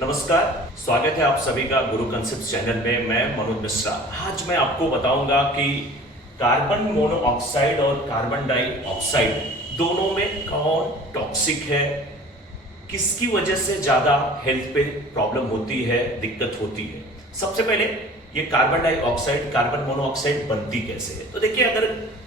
नमस्कार, स्वागत है आप सभी का गुरु कंसेप्ट चैनल में। मैं मनोज मिश्रा। आज मैं आपको बताऊंगा कि कार्बन मोनोऑक्साइड और कार्बन डाइऑक्साइड दोनों में कौन टॉक्सिक है, किसकी वजह से ज्यादा हेल्थ पे प्रॉब्लम होती है, दिक्कत होती है। सबसे पहले ये कार्बन डाइऑक्साइड कार्बन मोनोऑक्साइड बनती कैसे है। तो देखिए, अगर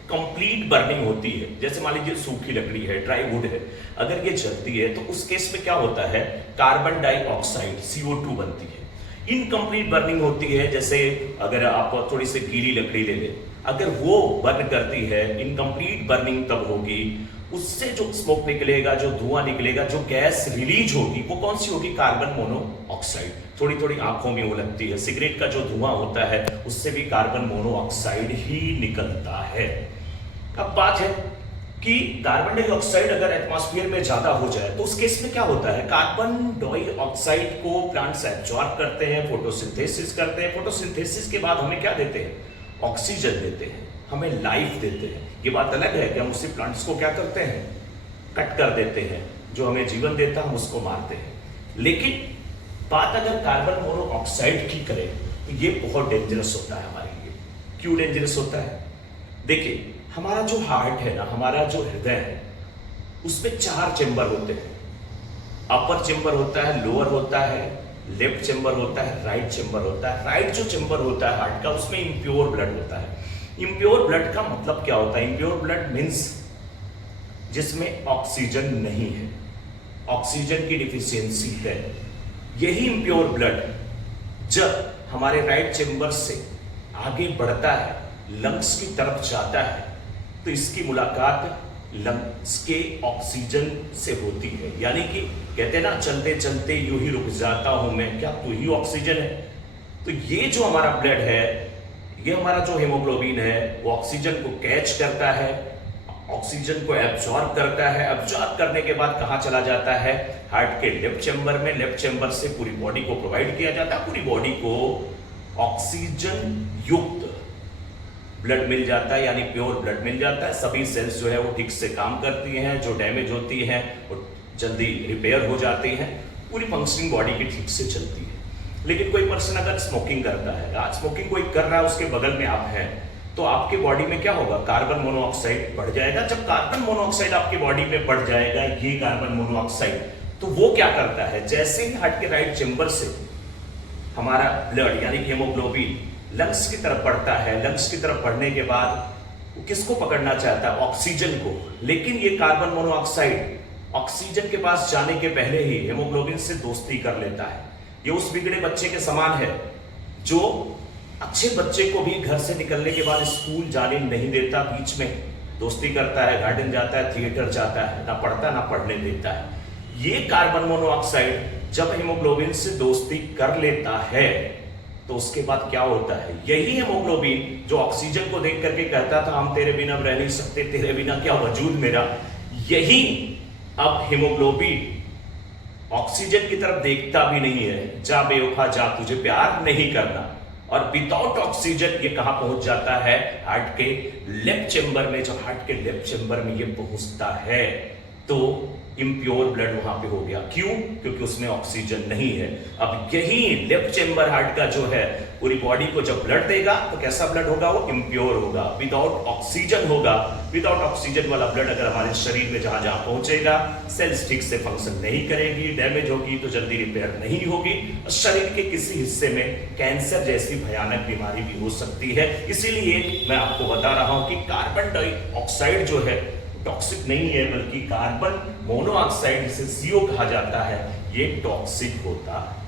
कंप्लीट बर्निंग होती है, जैसे मान लीजिए सूखी लकड़ी है, ड्राई वुड है, अगर ये जलती है तो उस केस में क्या होता है, कार्बन डाइऑक्साइड CO2 बनती है। इनकम्प्लीट बर्निंग होती है, जैसे अगर आप थोड़ी सी गीली लकड़ी ले लें, अगर वो बर्न करती है, इनकम्प्लीट बर्निंग तब होगी, उससे जो स्मोक निकलेगा, जो धुआं निकलेगा, जो गैस रिलीज होगी, वो कौन सी होगी, कार्बन मोनोऑक्साइड। थोड़ी थोड़ी आंखों में वो लगती है। सिगरेट का जो धुआं होता है उससे भी कार्बन मोनोऑक्साइड ही निकलता है। अब बात है कि कार्बन डाइऑक्साइड अगर एटमॉस्फेयर में ज्यादा हो जाए तो उस केस में क्या होता है, कार्बन डाइऑक्साइड को प्लांट्स एब्जॉर्ब करते हैं, फोटोसिंथेसिस करते हैं। फोटोसिंथेसिस के बाद हमें क्या देते हैं, ऑक्सीजन देते हैं, हमें लाइफ देते हैं। ये बात अलग है कि हम उसी प्लांट्स को क्या करते हैं, कट कर देते हैं, जो हमें जीवन देता है हम उसको मारते हैं। लेकिन बात अगर कार्बन मोनोऑक्साइड की करें तो ये बहुत डेंजरस होता है हमारे लिए। क्यों डेंजरस होता है, देखिए, हमारा जो हार्ट है ना, हमारा जो हृदय है, उसमें 4 चेंबर होते हैं। अपर चेंबर होता है, लोअर होता है, लेफ्ट चेंबर होता है, राइट चेंबर होता है। राइट जो चेंबर होता है हार्ट का, उसमें इम्प्योर ब्लड होता है। इम्प्योर ब्लड का मतलब क्या होता है, इम्प्योर ब्लड मीन्स जिसमें ऑक्सीजन नहीं है, ऑक्सीजन की डिफिशियंसी है। यही इम्प्योर ब्लड जब हमारे राइट चेंबर से आगे बढ़ता है, लंग्स की तरफ जाता है, तो इसकी मुलाकात लंग्स के ऑक्सीजन से होती है। यानी कि कहते हैं ना, चलते चलते यूं ही रुक जाता हूं मैं, क्या तू ही ऑक्सीजन है। तो ये जो हमारा ब्लड है, ये हमारा जो हेमोग्लोबिन है, वो ऑक्सीजन को कैच करता है, ऑक्सीजन को एब्जॉर्ब करता है। एब्जॉर्ब करने के बाद कहां चला जाता है, हार्ट के लेफ्ट चेंबर में। लेफ्ट चेंबर से पूरी बॉडी को प्रोवाइड किया जाता है। पूरी बॉडी को ऑक्सीजन युक्त ब्लड मिल जाता है, यानी प्योर ब्लड मिल जाता है। सभी सेल्स जो है वो ठीक से काम करती हैं, जो डैमेज होती हैं वो जल्दी रिपेयर हो जाती हैं, पूरी फंक्शनिंग बॉडी की ठीक से चलती है। लेकिन कोई पर्सन अगर स्मोकिंग करता है, आज स्मोकिंग कोई कर रहा है, उसके बगल में आप हैं, तो आपके बॉडी में क्या होगा, कार्बन मोनोऑक्साइड बढ़ जाएगा। जब कार्बन मोनोऑक्साइड आपकी बॉडी में बढ़ जाएगा, ये कार्बन मोनोऑक्साइड, तो वो क्या करता है, जैसे ही हार्ट के राइट चेंबर से हमारा ब्लड यानी हेमोग्लोबिन लंग्स की तरफ बढ़ता है, लंग्स की तरफ बढ़ने के बाद वो किसको पकड़ना चाहता है, ऑक्सीजन को। लेकिन ये कार्बन मोनोऑक्साइड ऑक्सीजन के पास जाने के पहले ही हेमोग्लोबिन से दोस्ती कर लेता है। ये उस बिगड़े बच्चे के समान है जो अच्छे बच्चे को भी घर से निकलने के बाद स्कूल जाने नहीं देता, बीच में दोस्ती करता है, गार्डन जाता है, थिएटर जाता है, ना पढ़ता ना पढ़ने देता है। ये कार्बन मोनोऑक्साइड जब हेमोग्लोबिन से दोस्ती कर लेता है तो उसके बाद क्या होता है, यही हेमोग्लोबिन जो ऑक्सीजन को देख करके कहता था हम तेरे बिना रह नहीं सकते, तेरे बिना क्या वजूद मेरा, यही अब हेमोग्लोबिन ऑक्सीजन की तरफ देखता भी नहीं है। जा बेवफा जा, तुझे प्यार नहीं करना। और विदाउट ऑक्सीजन ये कहां पहुंच जाता है, हार्ट के लेफ्ट चेंबर में। जब हार्ट के लेफ्ट चेंबर में ये पहुंचता है तो इम्प्योर ब्लड वहां पे हो गया। क्यों, क्योंकि उसमें ऑक्सीजन नहीं है। अब यही लेफ्ट चेंबर हार्ट का जो है पूरी बॉडी को जब ब्लड देगा तो कैसा ब्लड होगा, वो इम्प्योर होगा, विदाउट ऑक्सीजन होगा। विदाउट ऑक्सीजन वाला ब्लड अगर हमारे शरीर में जहां जहां पहुंचेगा, सेल्स ठीक से फंक्शन नहीं करेगी, डैमेज होगी तो जल्दी रिपेयर नहीं होगी, और शरीर के किसी हिस्से में कैंसर जैसी भयानक बीमारी भी हो सकती है। इसीलिए मैं आपको बता रहा हूं कि कार्बन डाइऑक्साइड जो है टॉक्सिक नहीं है, बल्कि कार्बन मोनोऑक्साइड, जिसे CO कहा जाता है, ये टॉक्सिक होता है।